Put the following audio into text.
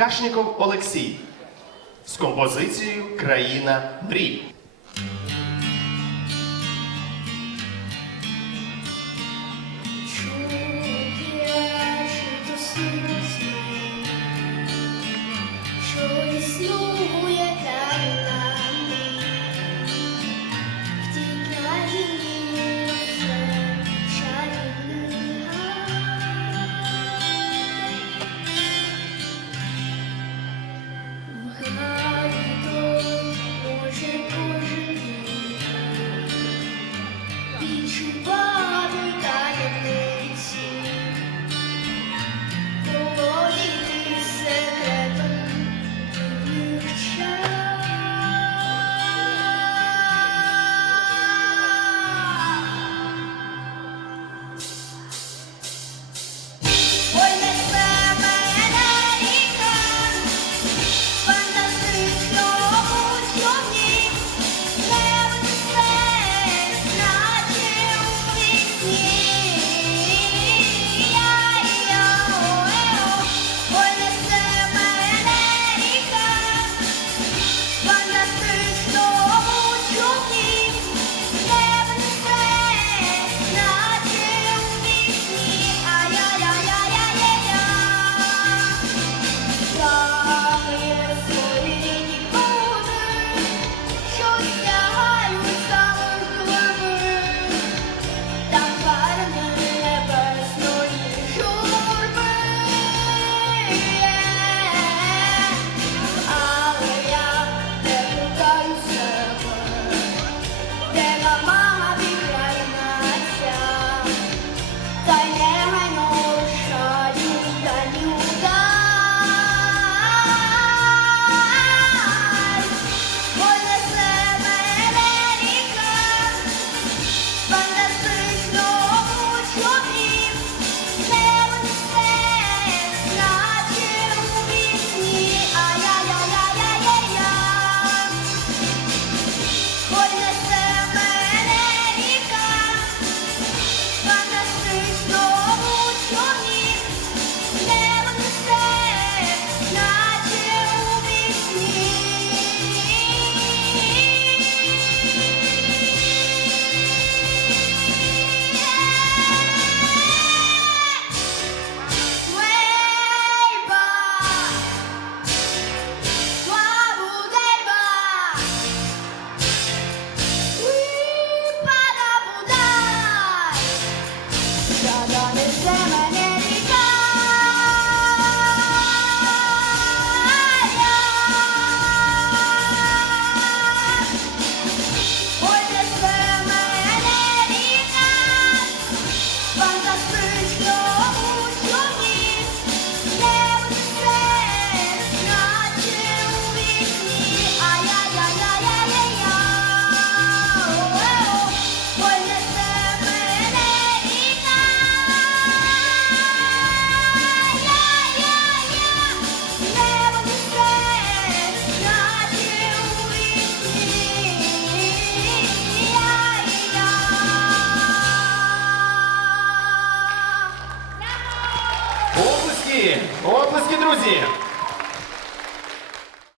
Кашніков Олексій з композицією Країна мрій. Я-я. Оплески! Оплески, друзі!